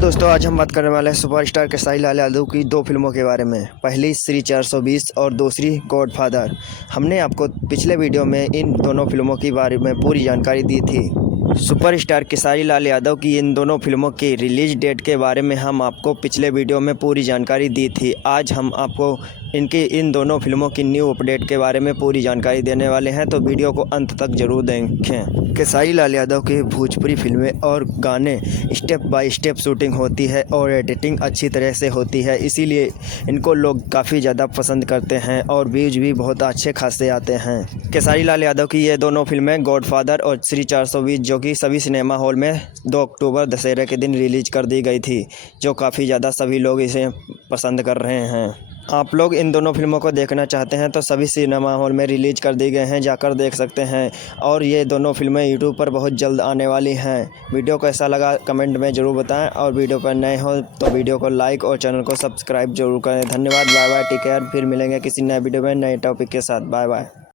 दोस्तों, आज हम बात करने वाले हैं सुपरस्टार खेसारी लाल यादव की दो फिल्मों के बारे में। पहली श्री 420 और दूसरी गॉडफादर। हमने आपको पिछले वीडियो में इन दोनों फिल्मों के बारे में पूरी जानकारी दी थी। सुपरस्टार खेसारी लाल यादव की इन दोनों फिल्मों की रिलीज डेट के बारे में हम आपको पिछले वीडियो में पूरी जानकारी दी थी। आज हम आपको इन दोनों फिल्मों की न्यू अपडेट के बारे में पूरी जानकारी देने वाले हैं, तो वीडियो को अंत तक जरूर देखें। खेसारी लाल यादव की भोजपुरी फिल्में और गाने स्टेप बाय स्टेप शूटिंग होती है और एडिटिंग अच्छी तरह से होती है, इसीलिए इनको लोग काफ़ी ज़्यादा पसंद करते हैं और व्यूज भी बहुत अच्छे खासे आते हैं। खेसारी लाल यादव की ये दोनों फिल्में गॉडफादर और श्री 420 जो कि सभी सिनेमा हॉल में 2 अक्टूबर दशहरे के दिन रिलीज कर दी गई थी, जो काफ़ी ज़्यादा सभी लोग इसे पसंद कर रहे हैं। आप लोग इन दोनों फिल्मों को देखना चाहते हैं तो सभी सिनेमा हॉल में रिलीज कर दी गए हैं, जाकर देख सकते हैं। और ये दोनों फिल्में यूट्यूब पर बहुत जल्द आने वाली हैं। वीडियो कैसा लगा कमेंट में ज़रूर बताएं, और वीडियो पर नए हो तो वीडियो को लाइक और चैनल को सब्सक्राइब जरूर करें। धन्यवाद, बाय बाय, टेक केयर। फिर मिलेंगे किसी नए वीडियो में नए टॉपिक के साथ। Bye bye.